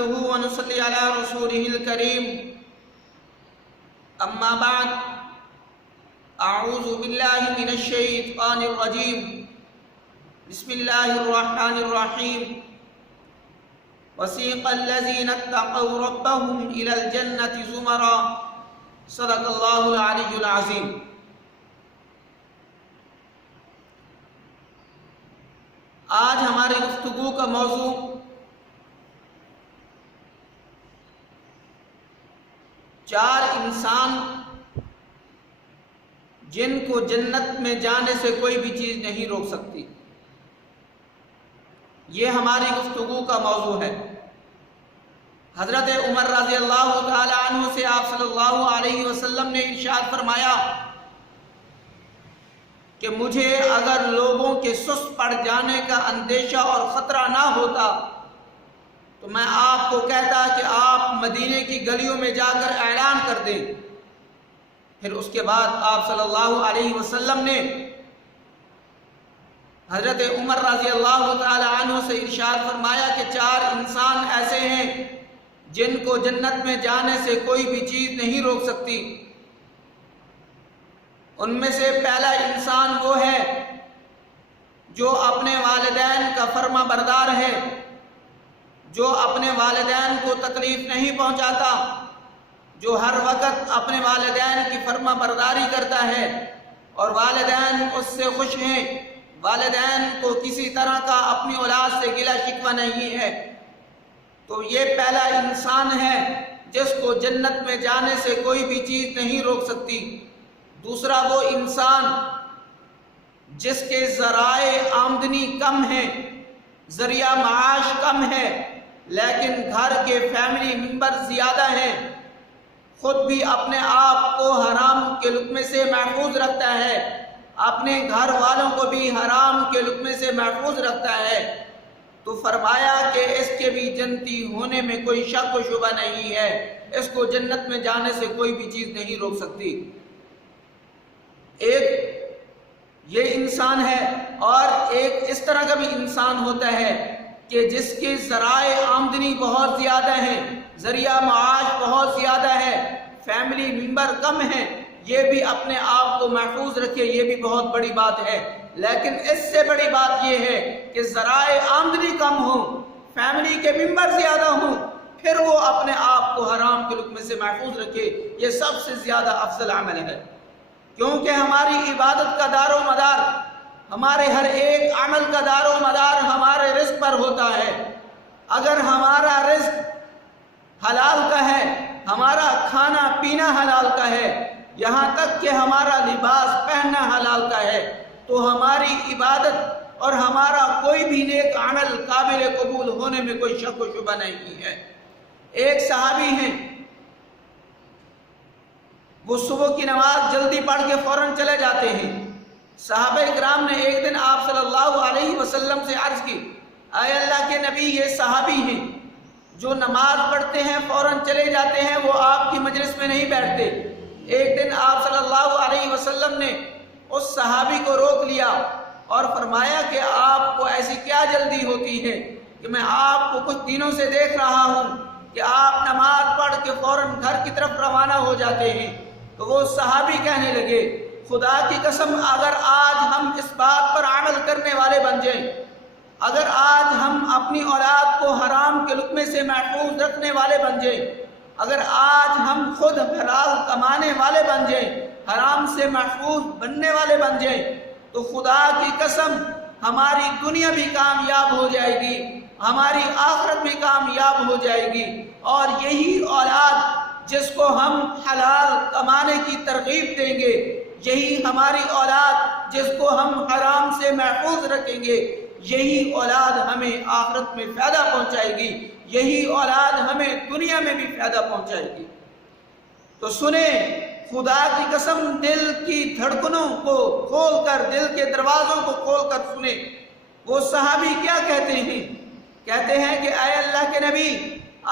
نحمده ونصلي على رسوله الكريم أما بعد أعوذ بالله من الشيطان الرجيم بسم الله الرحمن الرحيم وسيق الذين اتقوا ربهم إلى الجنة زمرا صدق الله العلي العظيم۔ آج ہماری گفتگو کا موضوع چار انسان جن کو جنت میں جانے سے کوئی بھی چیز نہیں روک سکتی، یہ ہماری گفتگو کا موضوع ہے۔ حضرت عمر رضی اللہ تعالی عنہ سے آپ صلی اللہ علیہ وسلم نے ارشاد فرمایا کہ مجھے اگر لوگوں کے سست پڑ جانے کا اندیشہ اور خطرہ نہ ہوتا تو میں آپ کو کہتا کہ آپ مدینے کی گلیوں میں جا کر اعلان کر دیں۔ پھر اس کے بعد آپ صلی اللہ علیہ وسلم نے حضرت عمر رضی اللہ تعالی عنہ سے ارشاد فرمایا کہ چار انسان ایسے ہیں جن کو جنت میں جانے سے کوئی بھی چیز نہیں روک سکتی۔ ان میں سے پہلا انسان وہ ہے جو اپنے والدین کا فرما بردار ہے، جو اپنے والدین کو تکلیف نہیں پہنچاتا، جو ہر وقت اپنے والدین کی فرما برداری کرتا ہے اور والدین اس سے خوش ہیں، والدین کو کسی طرح کا اپنی اولاد سے گلہ شکوہ نہیں ہے۔ تو یہ پہلا انسان ہے جس کو جنت میں جانے سے کوئی بھی چیز نہیں روک سکتی۔ دوسرا وہ انسان جس کے ذرائع آمدنی کم ہیں، ذریعہ معاش کم ہے، لیکن گھر کے فیملی ممبر زیادہ ہیں، خود بھی اپنے آپ کو حرام کے لقمے سے محفوظ رکھتا ہے، اپنے گھر والوں کو بھی حرام کے لقمے سے محفوظ رکھتا ہے، تو فرمایا کہ اس کے بھی جنتی ہونے میں کوئی شک و شبہ نہیں ہے، اس کو جنت میں جانے سے کوئی بھی چیز نہیں روک سکتی۔ ایک یہ انسان ہے، اور ایک اس طرح کا بھی انسان ہوتا ہے کہ جس کے ذرائع آمدنی بہت زیادہ ہیں، ذریعہ معاش بہت زیادہ ہے، فیملی ممبر کم ہیں، یہ بھی اپنے آپ کو محفوظ رکھے، یہ بھی بہت بڑی بات ہے۔ لیکن اس سے بڑی بات یہ ہے کہ ذرائع آمدنی کم ہوں، فیملی کے ممبر زیادہ ہوں، پھر وہ اپنے آپ کو حرام کے لقمے سے محفوظ رکھے، یہ سب سے زیادہ افضل عمل ہے۔ کیونکہ ہماری عبادت کا دار و مدار، ہمارے ہر ایک عمل کا دار و مدار ہمارے رزق پر ہوتا ہے۔ اگر ہمارا رزق حلال کا ہے، ہمارا کھانا پینا حلال کا ہے، یہاں تک کہ ہمارا لباس پہننا حلال کا ہے، تو ہماری عبادت اور ہمارا کوئی بھی نیک عمل قابل قبول ہونے میں کوئی شک و شبہ نہیں ہے۔ ایک صحابی ہیں، وہ صبح کی نماز جلدی پڑھ کے فوراً چلے جاتے ہیں۔ صحابہ کرام نے ایک دن آپ صلی اللہ علیہ وسلم سے عرض کی، اے اللہ کے نبی، یہ صحابی ہیں جو نماز پڑھتے ہیں فوراً چلے جاتے ہیں، وہ آپ کی مجلس میں نہیں بیٹھتے۔ ایک دن آپ صلی اللہ علیہ وسلم نے اس صحابی کو روک لیا اور فرمایا کہ آپ کو ایسی کیا جلدی ہوتی ہے کہ میں آپ کو کچھ دنوں سے دیکھ رہا ہوں کہ آپ نماز پڑھ کے فوراً گھر کی طرف روانہ ہو جاتے ہیں۔ تو وہ صحابی کہنے لگے، خدا کی قسم اگر آج ہم اس بات پر عمل کرنے والے بن جائیں، اگر آج ہم اپنی اولاد کو حرام کے لقمے سے محفوظ رکھنے والے بن جائیں، اگر آج ہم خود حلال کمانے والے بن جائیں، حرام سے محفوظ بننے والے بن جائیں، تو خدا کی قسم ہماری دنیا بھی کامیاب ہو جائے گی، ہماری آخرت بھی کامیاب ہو جائے گی۔ اور یہی اولاد جس کو ہم حلال کمانے کی ترغیب دیں گے، یہی ہماری اولاد جس کو ہم حرام سے محفوظ رکھیں گے، یہی اولاد ہمیں آخرت میں فائدہ پہنچائے گی، یہی اولاد ہمیں دنیا میں بھی فائدہ پہنچائے گی۔ تو سنیں، خدا کی قسم دل کی دھڑکنوں کو کھول کر، دل کے دروازوں کو کھول کر سنیں۔ وہ صحابی کیا کہتے ہیں؟ کہتے ہیں کہ اے اللہ کے نبی،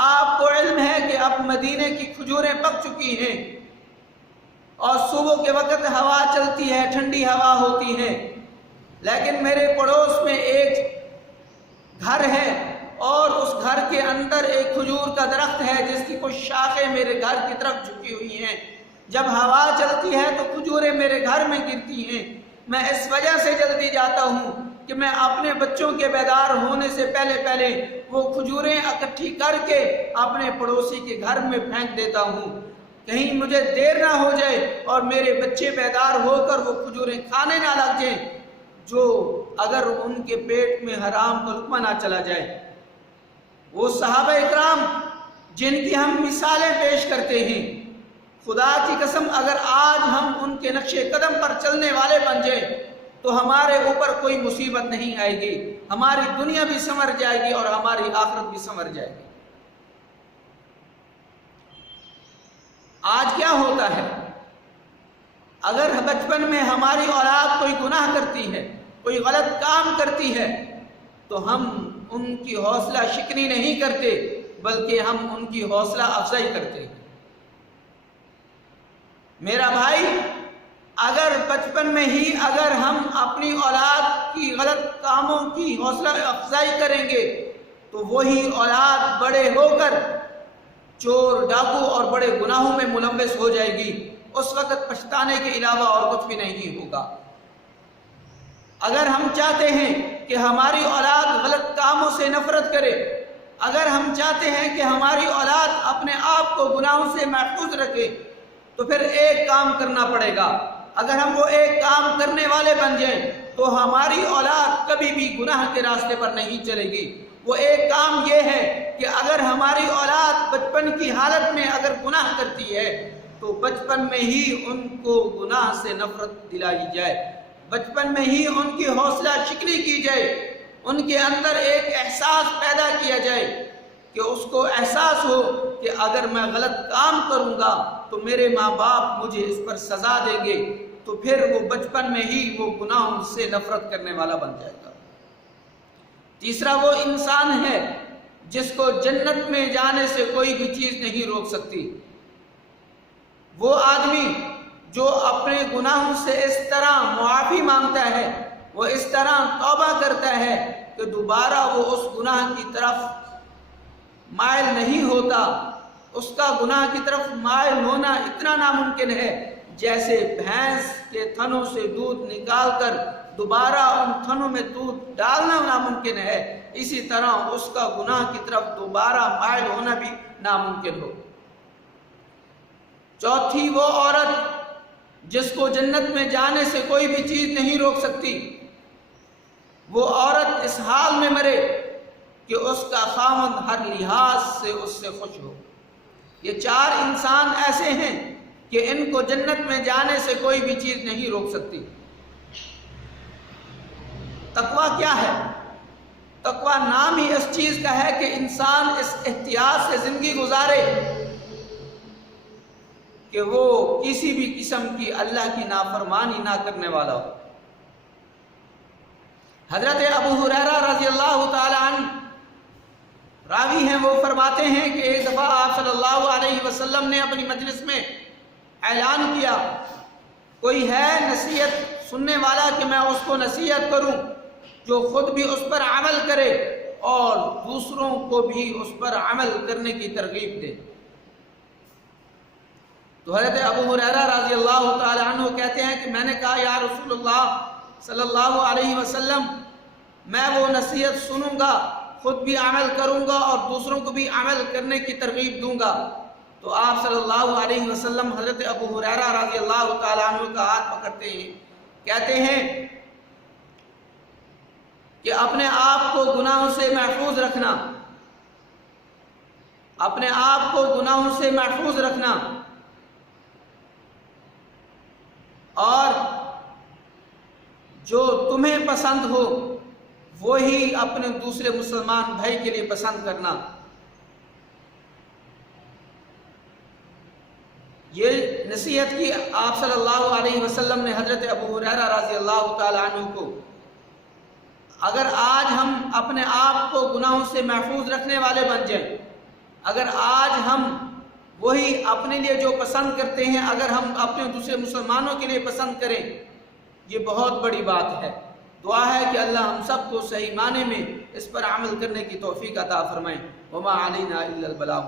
آپ کو علم ہے کہ اب مدینے کی کھجوریں پک چکی ہیں اور صبح کے وقت ہوا چلتی ہے، ٹھنڈی ہوا ہوتی ہے، لیکن میرے پڑوس میں ایک گھر ہے اور اس گھر کے اندر ایک کھجور کا درخت ہے جس کی کچھ شاخیں میرے گھر کی طرف جھکی ہوئی ہیں، جب ہوا چلتی ہے تو کھجوریں میرے گھر میں گرتی ہیں، میں اس وجہ سے جلدی جاتا ہوں کہ میں اپنے بچوں کے بیدار ہونے سے پہلے وہ کھجوریں اکٹھی کر کے اپنے پڑوسی کے گھر میں پھینک دیتا ہوں، کہیں مجھے دیر نہ ہو جائے اور میرے بچے بیدار ہو کر وہ کھجوریں کھانے نہ لگ جائیں، جو اگر ان کے پیٹ میں حرام کا لقمہ نہ چلا جائے۔ وہ صحابہ اکرام جن کی ہم مثالیں پیش کرتے ہیں، خدا کی قسم اگر آج ہم ان کے نقش قدم پر چلنے والے بن جائیں تو ہمارے اوپر کوئی مصیبت نہیں آئے گی، ہماری دنیا بھی سنور جائے گی اور ہماری آخرت بھی سنور جائے گی۔ آج کیا ہوتا ہے، اگر بچپن میں ہماری اولاد کوئی گناہ کرتی ہے، کوئی غلط کام کرتی ہے، تو ہم ان کی حوصلہ شکنی نہیں کرتے بلکہ ہم ان کی حوصلہ افزائی کرتے ہیں۔ میرا بھائی، اگر بچپن میں ہی اگر ہم اپنی اولاد کی غلط کاموں کی حوصلہ افزائی کریں گے تو وہی اولاد بڑے ہو کر چور، ڈاکو اور بڑے گناہوں میں ملوث ہو جائے گی، اس وقت پچھتانے کے علاوہ اور کچھ بھی نہیں ہوگا۔ اگر ہم چاہتے ہیں کہ ہماری اولاد غلط کاموں سے نفرت کرے، اگر ہم چاہتے ہیں کہ ہماری اولاد اپنے آپ کو گناہوں سے محفوظ رکھے، تو پھر ایک کام کرنا پڑے گا۔ اگر ہم وہ ایک کام کرنے والے بن جائیں تو ہماری اولاد کبھی بھی گناہ کے راستے پر نہیں چلے گی۔ وہ ایک کام یہ ہے کہ اگر ہماری اولاد بچپن کی حالت میں اگر گناہ کرتی ہے تو بچپن میں ہی ان کو گناہ سے نفرت دلائی جائے، بچپن میں ہی ان کی حوصلہ شکنی کی جائے، ان کے اندر ایک احساس پیدا کیا جائے کہ اس کو احساس ہو کہ اگر میں غلط کام کروں گا تو میرے ماں باپ مجھے اس پر سزا دیں گے، تو پھر وہ بچپن میں ہی وہ گناہوں سے نفرت کرنے والا بن جائے گا۔ تیسرا وہ انسان ہے جس کو جنت میں جانے سے کوئی بھی چیز نہیں روک سکتی، وہ آدمی جو اپنے گناہوں سے اس طرح معافی مانگتا ہے، وہ اس طرح توبہ کرتا ہے کہ دوبارہ وہ اس گناہ کی طرف مائل نہیں ہوتا۔ اس کا گناہ کی طرف مائل ہونا اتنا ناممکن ہے جیسے بھینس کے تھنوں سے دودھ نکال کر دوبارہ ان تھنوں میں دودھ ڈالنا ناممکن ہے، اسی طرح اس کا گناہ کی طرف دوبارہ مائل ہونا بھی ناممکن ہو۔ چوتھی وہ عورت جس کو جنت میں جانے سے کوئی بھی چیز نہیں روک سکتی، وہ عورت اس حال میں مرے کہ اس کا خاوند ہر لحاظ سے اس سے خوش ہو۔ یہ چار انسان ایسے ہیں کہ ان کو جنت میں جانے سے کوئی بھی چیز نہیں روک سکتی۔ تقویٰ کیا ہے؟ تقویٰ نام ہی اس چیز کا ہے کہ انسان اس احتیاط سے زندگی گزارے کہ وہ کسی بھی قسم کی اللہ کی نافرمانی نہ کرنے والا ہو۔ حضرت ابو ہریرہ رضی اللہ تعالی عنہ راوی ہیں، وہ فرماتے ہیں کہ ایک دفعہ آپ صلی اللہ علیہ وسلم نے اپنی مجلس میں اعلان کیا، کوئی ہے نصیحت سننے والا کہ میں اس کو نصیحت کروں جو خود بھی اس پر عمل کرے اور دوسروں کو بھی اس پر عمل کرنے کی ترغیب دے۔ تو حضرت ابو ہریرہ رضی اللہ تعالی عنہ کہتے ہیں کہ میں نے کہا یا رسول اللہ صلی اللہ علیہ وسلم، میں وہ نصیحت سنوں گا، خود بھی عمل کروں گا اور دوسروں کو بھی عمل کرنے کی ترغیب دوں گا۔ تو آپ صلی اللہ علیہ وسلم حضرت ابو ہریرہ رضی اللہ تعالی عنہ کا ہاتھ پکڑتے ہیں، کہتے ہیں کہ اپنے آپ کو گناہوں سے محفوظ رکھنا، اپنے آپ کو گناہوں سے محفوظ رکھنا، اور جو تمہیں پسند ہو وہی اپنے دوسرے مسلمان بھائی کے لیے پسند کرنا۔ یہ نصیحت کی آپ صلی اللہ علیہ وسلم نے حضرت ابو ہریرہ رضی اللہ تعالی عنہ کو۔ اگر آج ہم اپنے آپ کو گناہوں سے محفوظ رکھنے والے بن جائیں، اگر آج ہم وہی اپنے لیے جو پسند کرتے ہیں اگر ہم اپنے دوسرے مسلمانوں کے لیے پسند کریں، یہ بہت بڑی بات ہے۔ دعا ہے کہ اللہ ہم سب کو صحیح معنی میں اس پر عمل کرنے کی توفیق عطا فرمائے. وما علینا الا البلاغ.